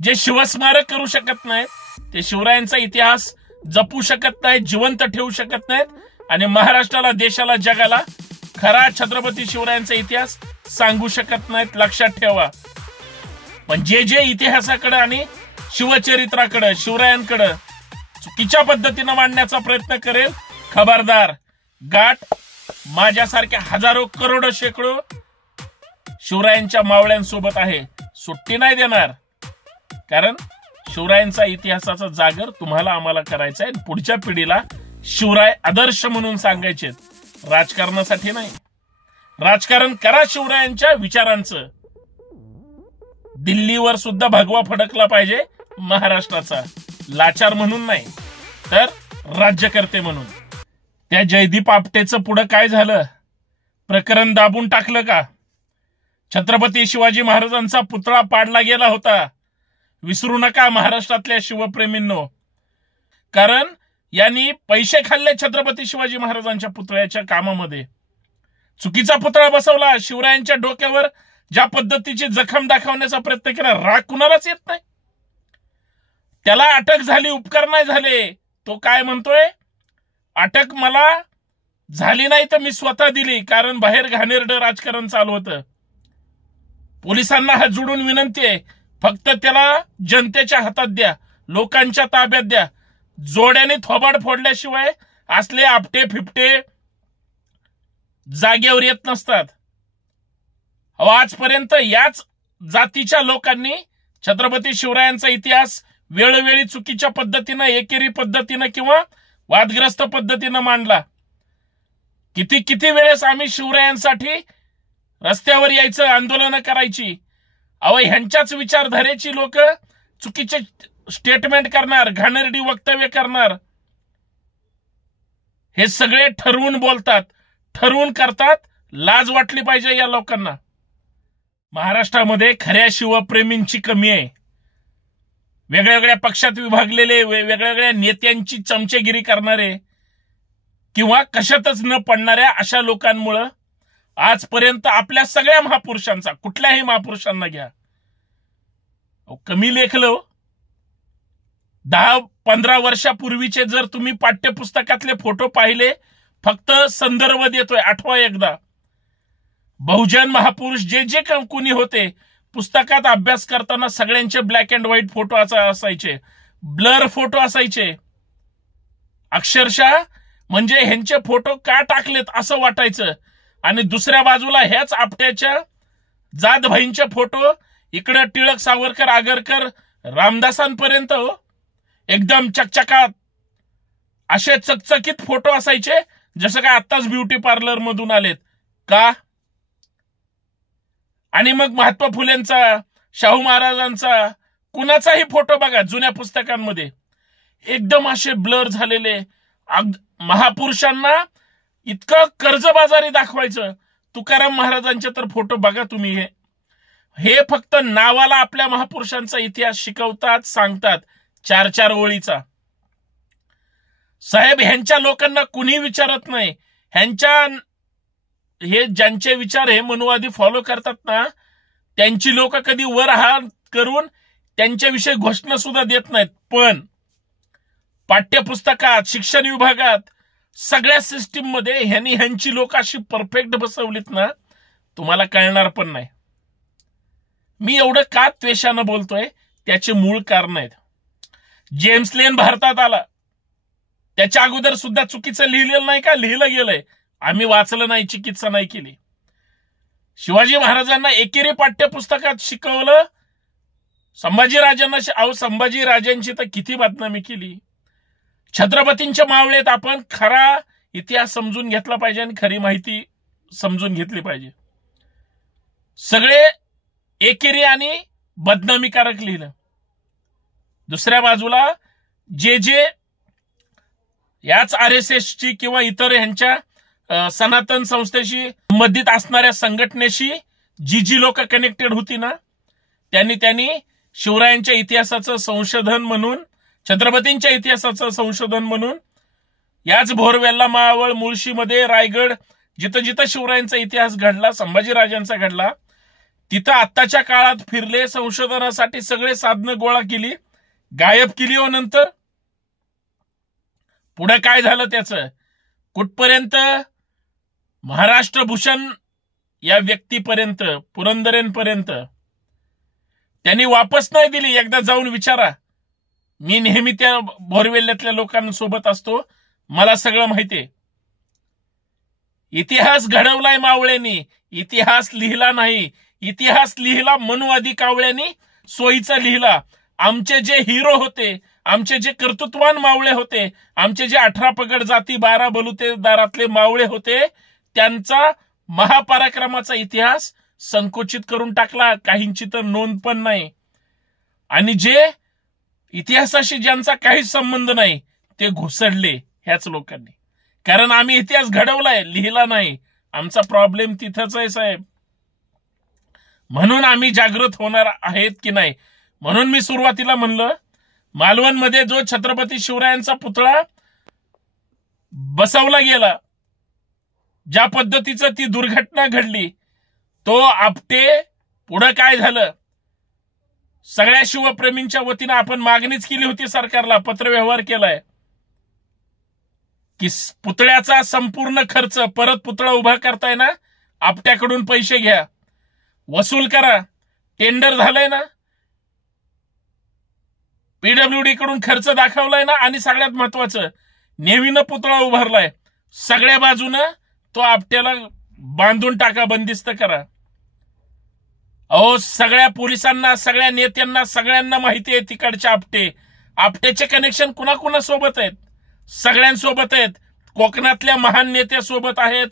जे शिवस्मारक करू शकत नाहीत ते शिवरायांचा इतिहास जपू शकत नाहीत, जिवंत ठेवू शकत नाहीत आणि महाराष्ट्राला, देशाला, जगाला खरा छत्रपती शिवरायांचा इतिहास सांगू शकत नाहीत. लक्षात ठेवा. पण जे इतिहासाकडे आणि शिवचरित्राकडे, शिवरायांकडे चुकीच्या पद्धतीने मांडण्याचा प्रयत्न करेल, खबरदार. गाठ माझ्यासारख्या हजारो, करोडो, शेकडो शिवरायांच्या मावळ्यांसोबत आहे. सुट्टी नाही देणार. कारण शिवरायांचा इतिहासाचा जागर तुम्हाला, आम्हाला करायचा आहे. पुढच्या पिढीला शिवराय आदर्श म्हणून सांगायचे, राजकारणासाठी नाही. राजकारण करा शिवरायांच्या विचारांचं. दिल्लीवर सुद्धा भगवा फडकला पाहिजे महाराष्ट्राचा, लाचार म्हणून नाही तर राज्यकर्ते म्हणून. त्या जयदीप आपटेचं पुढे काय झालं? प्रकरण दाबून टाकलं का? छत्रपती शिवाजी महाराजांचा पुतळा पाडला गेला होता. विसरू नका महाराष्ट्रातल्या शिवप्रेमींनो. कारण यांनी पैसे खाल्ले छत्रपती शिवाजी महाराजांच्या पुतळ्याच्या कामामध्ये. चुकीचा पुतळा बसवला. शिवरायांच्या डोक्यावर ज्या पद्धतीची जखम दाखवण्याचा प्रयत्न केला, राग कुणालाच येत नाही. त्याला अटक झाली, उपकार नाही झाले. तो काय म्हणतोय, अटक मला झाली नाही तर मी स्वतः दिली, कारण बाहेर घाणेरडं राजकारण चालू होतं. पोलिसांना हात जोडून विनंती आहे, फक्त त्याला जनतेच्या हातात द्या, लोकांच्या ताब्यात द्या. जोड्याने थोबाड फोडल्याशिवाय असले आपटे फिपटे जागेवर येत नसतात. आजपर्यंत याच जातीच्या लोकांनी छत्रपती शिवरायांचा इतिहास वेळोवेळी चुकीच्या पद्धतीनं, एकेरी पद्धतीनं किंवा वादग्रस्त पद्धतीनं मांडला. किती वेळेस आम्ही शिवरायांसाठी रस्त्यावर यायचं, आंदोलनं करायची. ह्यांच्याच विचारधारेची लोक चुकीचे स्टेटमेंट करणार, घाणेरडी वक्तव्य करणार. हे सगळे ठरवून बोलतात, ठरवून करतात. लाज वाटली पाहिजे या लोकांना. महाराष्ट्रामध्ये खऱ्या शिवप्रेमींची कमी आहे. वेगळ्या पक्षात विभागलेले, वेगळ्या नेत्यांची चमचेगिरी करणारे किंवा कशातच न पडणाऱ्या अशा लोकांमुळं आजपर्यंत आपल्या सगळ्या महापुरुषांचा, कुठल्याही महापुरुषांना घ्या, कमी लेखलं. 10-15 वर्षापूर्वीचे जर तुम्ही पाठ्यपुस्तकातले फोटो पाहिले, फक्त संदर्भ देतोय, आठवा एकदा. बहुजन महापुरुष जे कोणी होते, पुस्तकात अभ्यास करताना सगळ्यांचे ब्लॅक अँड व्हाईट फोटो असायचे, ब्लर फोटो असायचे. अक्षरशः म्हणजे ह्यांचे फोटो का टाकलेत असं वाटायचं. आणि दुसऱ्या बाजूला ह्याच आपट्याच्या जाधभाईंचे फोटो, इकडे टिळक, सावरकर, आगरकर, रामदासांपर्यंत एकदम चकचकात असे चकचकीत फोटो असायचे, जसं काय आत्ताच ब्युटी पार्लर मधून आलेत का. आणि मग महात्मा फुलेंचा, शाहू महाराजांचा, कुणाचाही फोटो बघा जुन्या पुस्तकांमध्ये एकदम असे ब्लर झालेले. महापुरुषांना इतकं कर्जबाजारी दाखवायचं. तुकाराम महाराजांचे तर फोटो बघा तुम्ही. हे फक्त नावाला आपल्या महापुरुषांचा इतिहास शिकवतात, सांगतात 4-4 ओळीचा. साहेब, ह्यांच्या लोकांना कुणी विचारत नाही. हे ज्यांचे विचार हे मनुवादी फॉलो करतात ना, त्यांची लोक कधी वर हात करून त्यांच्याविषयी घोषणा सुद्धा देत नाहीत. पण पाठ्यपुस्तकात, शिक्षण विभागात, सगळ्या सिस्टीम मध्ये ह्यांची लोक अशी परफेक्ट बसवलीत ना, तुम्हाला कळणार पण नाही. मी एवढं का त्वेषानं बोलतोय, त्याचे मूळ कारण आहेत. जेम्स लेन भारतात आला, त्याच्या अगोदर सुद्धा चुकीचं लिहिलेलं नाही का? लिहिलं गेलंय. आम्ही वाचलं नाही, चिकित्सा नाही केली. शिवाजी महाराजांना एकेरी पाठ्यपुस्तकात शिकवलं. संभाजीराजांना, संभाजीराजांची तर किती बदनामी केली. छत्रपतींच्या मावळेत आपण खरा इतिहास समजून घेतला पाहिजे आणि खरी माहिती समजून घेतली पाहिजे. सगळे एकेरी आणि बदनामीकारक लिहिलं. दुसऱ्या बाजूला जे याच RSSची किंवा इतर ह्यांच्या सनातन संस्थेशी संबंधित असणाऱ्या संघटनेशी जी लोक कनेक्टेड होती ना, त्यांनी शिवरायांच्या इतिहासाचं संशोधन म्हणून, छत्रपतींच्या इतिहासाचं संशोधन म्हणून याच भोरवेल्ला, मावळ, मुळशीमध्ये, रायगड, जिथं जिथं शिवरायांचा इतिहास घडला, संभाजीराजांचा घडला, तिथं आत्ताच्या काळात फिरले, संशोधनासाठी सगळे साधनं गोळा केली, गायब केली. हो नंतर पुढे काय झालं त्याचं? कुठपर्यंत? महाराष्ट्र भूषण या व्यक्तीपर्यंत, पुरंदरेंपर्यंत त्यांनी वापस नाही दिली. एकदा जाऊन विचारा. मी नेहमी त्या बोरवेल्यातल्या लोकांसोबत असतो, मला सगळं माहितीये. इतिहास घडवलाय मावळ्यांनी, इतिहास लिहिला नाही. इतिहास लिहिला मनुवादी कावळ्यांनी, सोयीचा लिहिला. आमचे जे हिरो होते, आमचे जे कर्तृत्वान मावळे होते, आमचे जे 18 पगड जाती 12 बलुतेदारातले मावळे होते, त्यांचा महापराक्रमाचा इतिहास संकुचित करून टाकला. काहींची तर नोंद पण नाही. आणि जे इतिहासाशी ज्यांचा काहीच संबंध नाही ते घुसडले ह्याच लोकांनी. कारण आम्ही इतिहास घडवलाय, लिहिला नाही. आमचा प्रॉब्लेम तिथंच आहे साहेब. म्हणून आम्ही जागृत होणार आहेत की नाही. म्हणून मी सुरुवातीला म्हणलं, मालवणमध्ये जो छत्रपती शिवरायांचा पुतळा बसवला गेला, ज्या पद्धतीचं ती दुर्घटना घडली, तो आपटे पुढे काय झालं? सगळ्या शिवप्रेमींच्या वतीनं आपण मागणीच केली होती सरकारला, पत्रव्यवहार केलाय की पुतळ्याचा संपूर्ण खर्च, परत पुतळा उभा करताय ना, आपट्याकडून पैसे घ्या, वसूल करा. टेंडर झालंय ना, पीडब्ल्यूडी कडून खर्च दाखवलाय ना, आणि सगळ्यात महत्वाचं नेव्हीनं पुतळा उभारलाय. सगळ्या बाजूनं तो आपट्याला बांधून टाका, बंदिस्त करा. अहो, सगळ्या पोलिसांना, सगळ्या नेत्यांना, सगळ्यांना माहिती आहे तिकडच्या आपटेचे कनेक्शन कुणाकुणासोबत आहेत? सगळ्यांसोबत आहेत. कोकणातल्या महान नेत्यासोबत आहेत,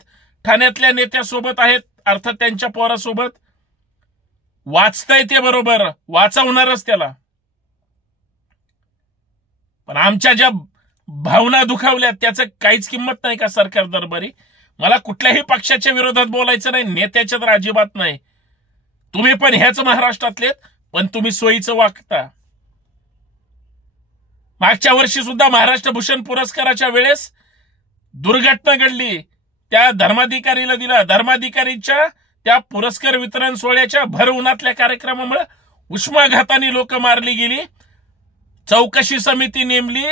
ठाण्यातल्या नेत्यासोबत आहेत, अर्थात त्यांच्या पोरासोबत. वाचताय ते बरोबर, वाचवणारच त्याला. पण आमच्या ज्या भावना दुखावल्यात त्याचं काहीच किंमत नाही का सरकार दरबारी? मला कुठल्याही पक्षाच्या विरोधात बोलायचं नाही, नेत्याच्या तर अजिबात नाही. तुम्ही पण ह्याच महाराष्ट्रातलेत, पण तुम्ही सोयीचं वागता. मागच्या वर्षी सुद्धा महाराष्ट्र भूषण पुरस्काराच्या वेळेस दुर्घटना घडली, त्या धर्माधिकारीला दिला. धर्माधिकारीच्या त्या पुरस्कार वितरण सोहळ्याच्या भर उन्हातल्या कार्यक्रमामुळे उष्माघाताने लोक मारली गेली. चौकशी समिती नेमली,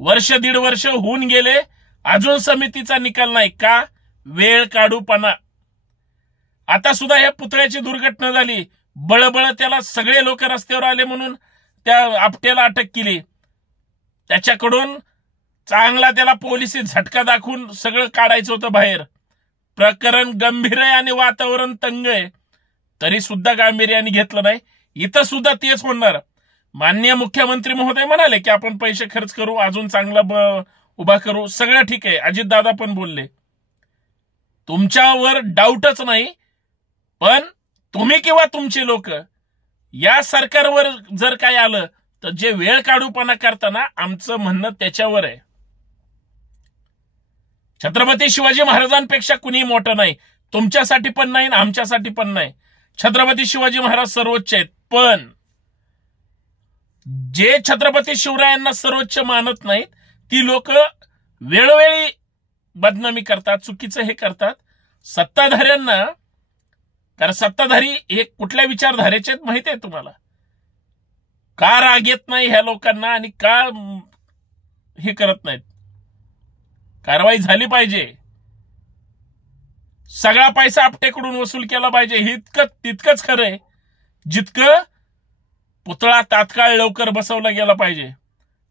वर्ष 1.5 वर्ष होऊन गेले, अजून समितीचा निकाल नाही. का? वेळ काढूपणा. आता सुद्धा या पुतळ्याची दुर्घटना झाली, बळबळ त्याला सगळे लोक रस्त्यावर आले म्हणून त्या आपट्याला अटक केली. त्याच्याकडून चांगला त्याला पोलिसी झटका दाखवून सगळं काढायचं होतं बाहेर. प्रकरण गंभीर आहे आणि वातावरण तंग आहे, तरी सुद्धा गांभीर्याने घेतलं नाही. इथं सुद्धा तेच होणार. माननीय मुख्यमंत्री महोदय म्हणाले की आपण पैसे खर्च करू, अजून चांगला उभा करू, सगळं ठीक आहे. अजितदादा पण बोलले, तुमच्यावर डाऊटच नाही. पण तुम्ही किंवा तुमचे लोक या सरकारवर जर काय आलं तर जे वेळ काढूपणा करताना, आमचं म्हणणं त्याच्यावर आहे. छत्रपती शिवाजी महाराजांपेक्षा कुणी मोठं नाही, तुमच्यासाठी पण नाही, आमच्यासाठी पण नाही. छत्रपती शिवाजी महाराज सर्वोच्च आहेत. पण जे छत्रपती शिवरायांना सर्वोच्च मानत नाहीत ती लोक वेळोवेळी बदनामी करतात, चुकीचं हे करतात सत्ताधाऱ्यांना. कारण सत्ताधारी हे कुठल्या विचारधारेचे आहेत माहिती आहे तुम्हाला? का राग येत नाही ह्या लोकांना आणि का हे करत नाहीत? कारवाई झाली पाहिजे. सगळा पैसा आपटेकडून वसूल केला पाहिजे. हे तितकंच खरंय जितकं पुतळा तात्काळ लवकर बसवला गेला पाहिजे.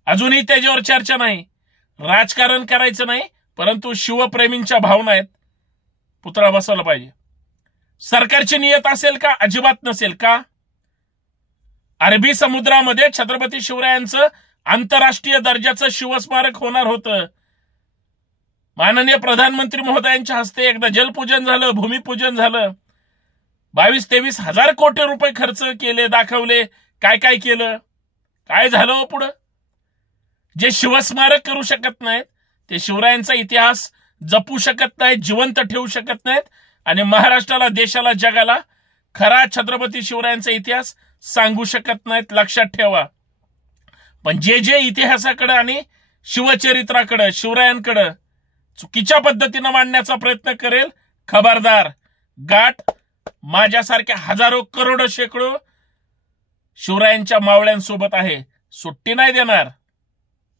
अजूनही त्याच्यावर चर्चा नाही, राजकारण करायचं नाही, परंतु शिवप्रेमींच्या भावना आहेत, पुतळा बसवला पाहिजे. सरकारची नियत असेल का? अजिबात नसेल. का? अरबी समुद्रामध्ये छत्रपती शिवरायांचं आंतरराष्ट्रीय दर्जाचं शिवस्मारक होणार होतं. माननीय प्रधानमंत्री महोदयांच्या हस्ते एकदा जलपूजन झालं, भूमिपूजन झालं. 22-23 हजार कोटी रुपये खर्च केले, दाखवले काय काय केलं. काय झालं पुढं? जे शिवस्मारक करू शकत नाहीत, ते शिवरायांचा इतिहास जपू शकत नाहीत, जिवंत ठेवू शकत नाहीत, आणि महाराष्ट्राला, देशाला, जगाला खरा छत्रपती शिवरायांचा इतिहास सांगू शकत नाहीत. लक्षात ठेवा. पण जे जे इतिहासाकडे आणि शिवचरित्राकडे, शिवरायांकडे चुकीच्या पद्धतीनं मांडण्याचा प्रयत्न करेल, खबरदार, गाठ माझ्यासारख्या हजारो करोडो शेकडो शिवरायांच्या मावळ्यांसोबत आहे. सुट्टी नाही देणार.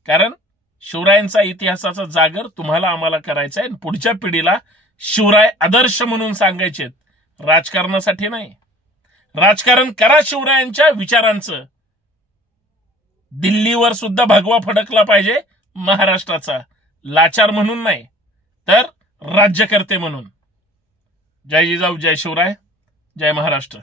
कारण शिवरायांचा इतिहासाचा जागर तुम्हाला आम्हाला करायचा आहे. पुढच्या पिढीला शिवराय आदर्श म्हणून सांगायचे, राजकारणासाठी नाही. राजकारण करा शिवरायांच्या विचारांचं. दिल्लीवर सुद्धा भगवा फडकला पाहिजे महाराष्ट्राचा, लाचार म्हणून नाही तर राज्यकर्ते म्हणून. जय जिजाऊ, जय शिवराय, जय महाराष्ट्र.